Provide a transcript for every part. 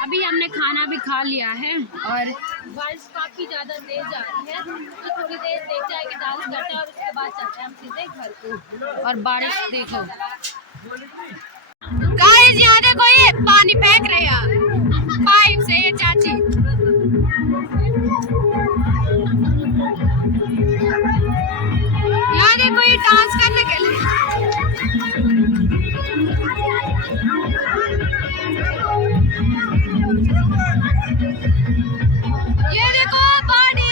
अभी हमने खाना भी खा लिया है और बारिश काफी ज्यादा तेज आ रही है, तो थोड़ी देर देखते हैं कि डांस करते हैं और उसके बाद चलते हैं हम सीधे घर को। और बारिश देखो गाइस, यहाँ देखो ये पानी फेंक रहे हैं पाइप से ये चाची। यहाँ देखो ये डांस करने के लिए। ये देखो पानी।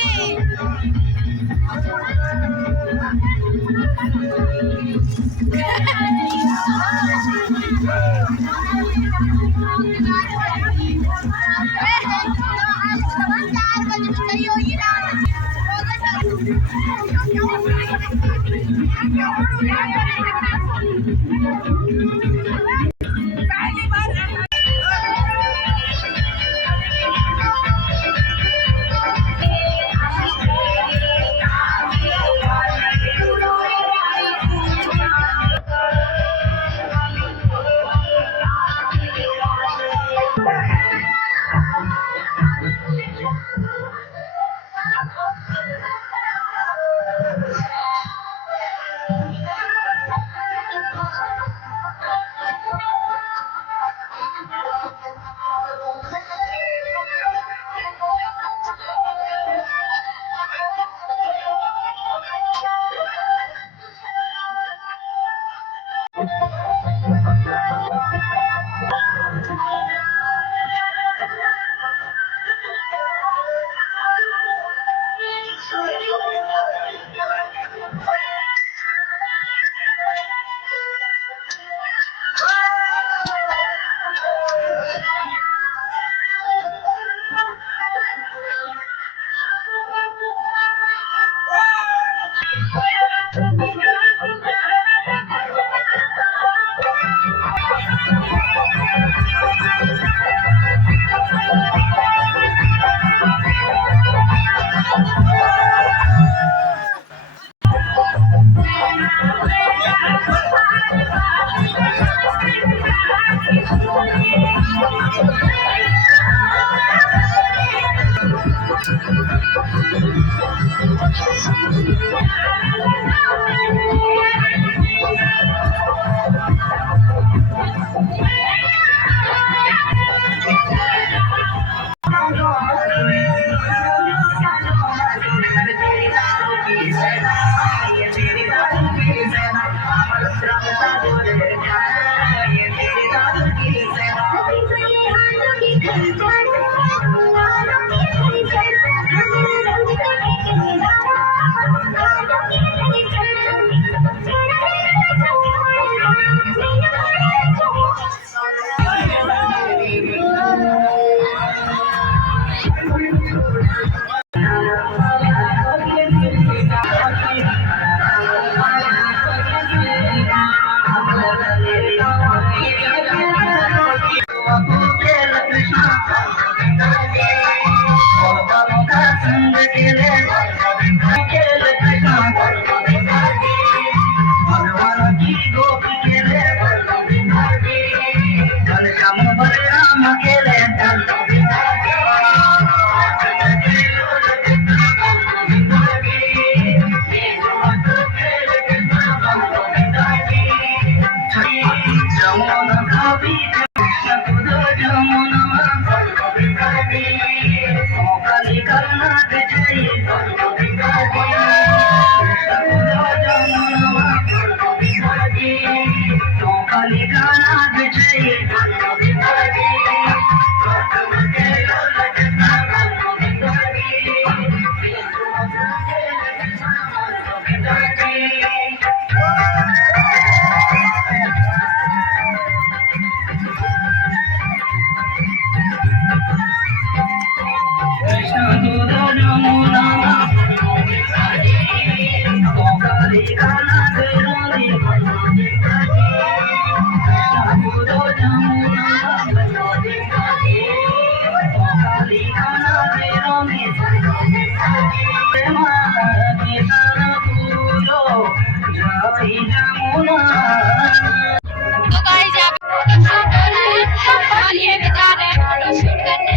तो गाइस यहाँ पे शूट हो रहा है और ये भी जा रहे हैं फोटो शूट करने।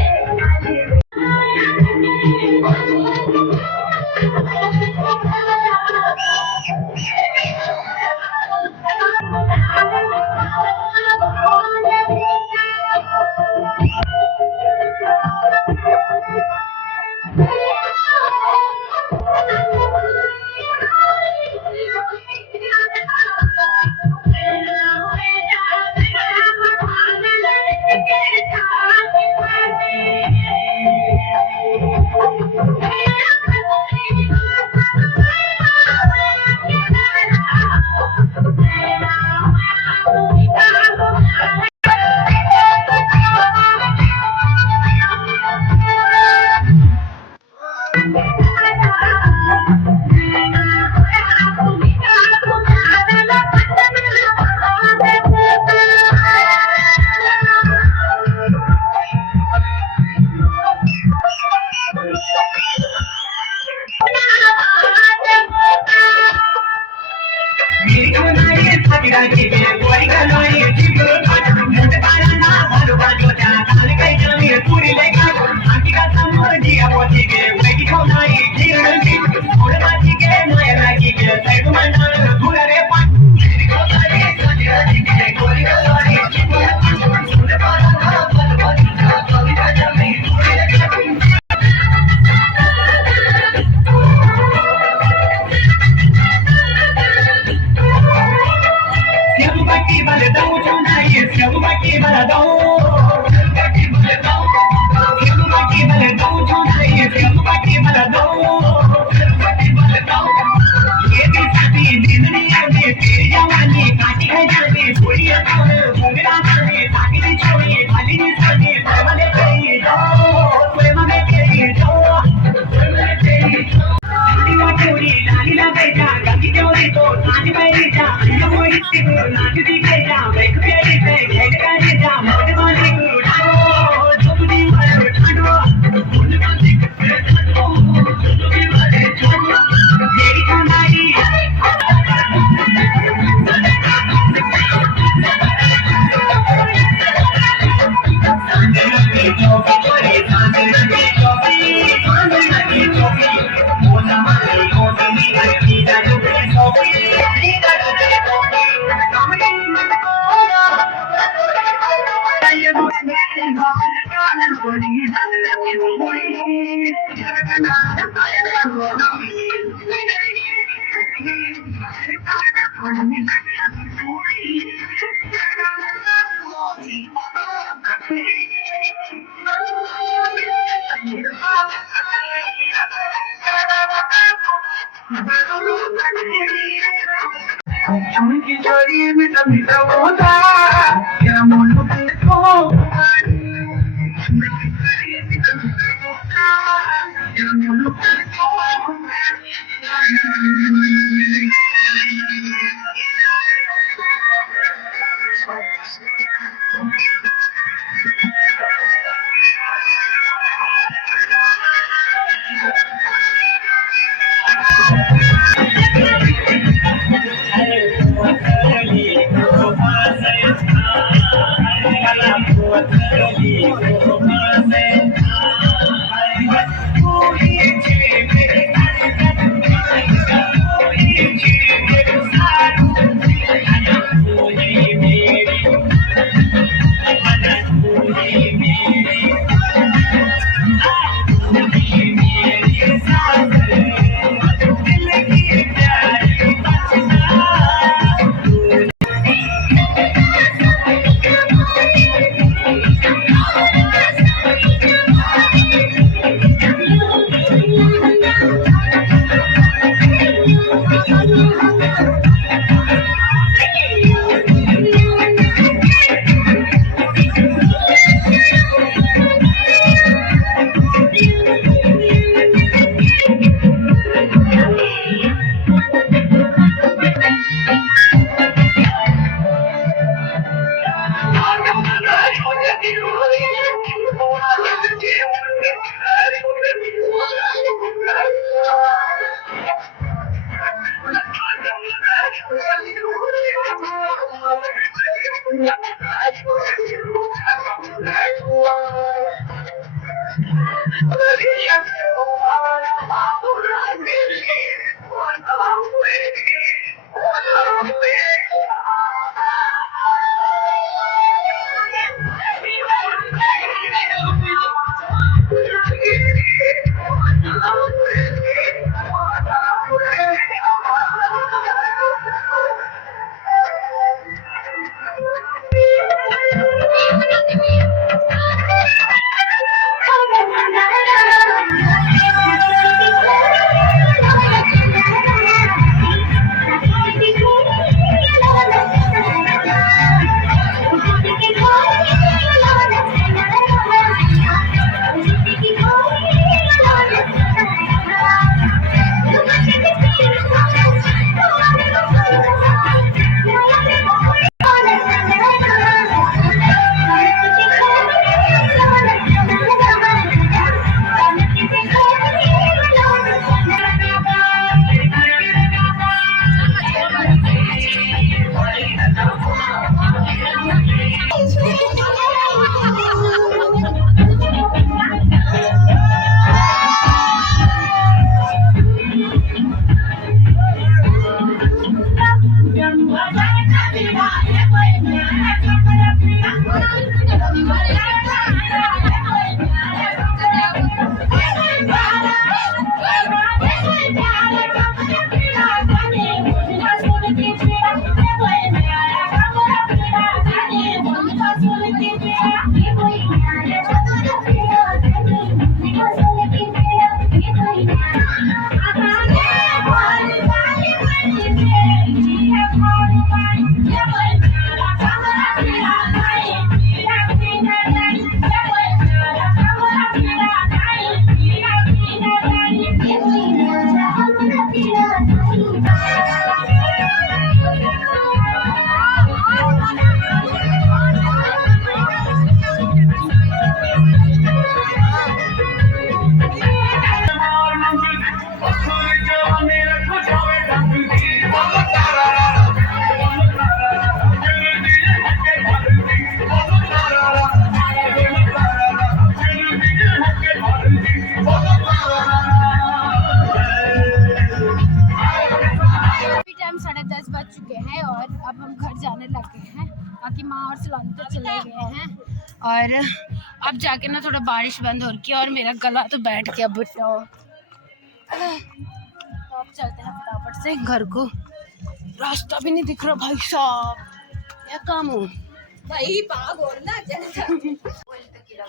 टाइम 10:30 बज चुके हैं और अब हम घर जाने लगे हैं। बाकी माँ और सलोनी तो चले गए हैं और अब जाके ना थोड़ा बारिश बंद हो रही है और मेरा गला तो बैठ गया बुट्टा। तो अब चलते हैं फटाफट से घर को। रास्ता भी नहीं दिख रहा भाई साहब, क्या काम हो भाई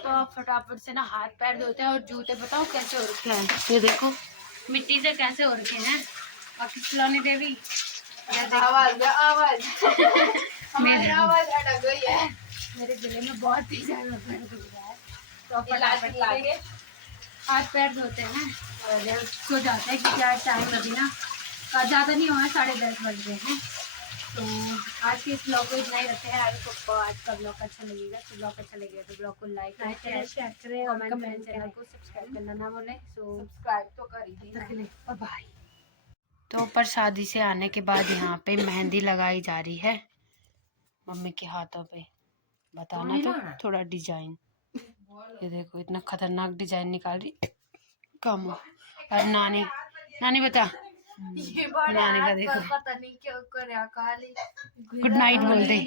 तो अब फटाफट से ना हाथ पैर धोते हैं और जूते बताओ कैसे हो रखे हैं। ये देखो मिट्टी से कैसे हो रखे हैं। बाकी सलोनी देवी आवाज अटक गई है, मेरे गले में बहुत ही ज्यादा दर्द हो रहा है। तो फटाफट से हाथ पैर धोते हैं और सो जाते हैं क्योंकि आज टाइम अभी ना ज़्यादा नहीं हुआ, 10:30 बज गए हैं। तो आज के इस ब्लॉग को इतना ही रखते हैं। आज का ब्लॉग अच्छा लगेगा तो ब्लॉग को लाइक करें, शेयर करें, कमेंट चैनल को सब्सक्राइब करना ना भूलें। सो सब्सक्राइब तो कर ही बाय। तो प्रसादी से आने के बाद यहाँ पे मेहंदी लगाई जा रही है मम्मी के हाथों पे। बताना तो थोड़ा डिजाइन, ये देखो इतना खतरनाक डिजाइन निकाल रही कम। और नानी बता, नानी का देखो पता नहीं क्यों कर गुड नाइट बोल दे।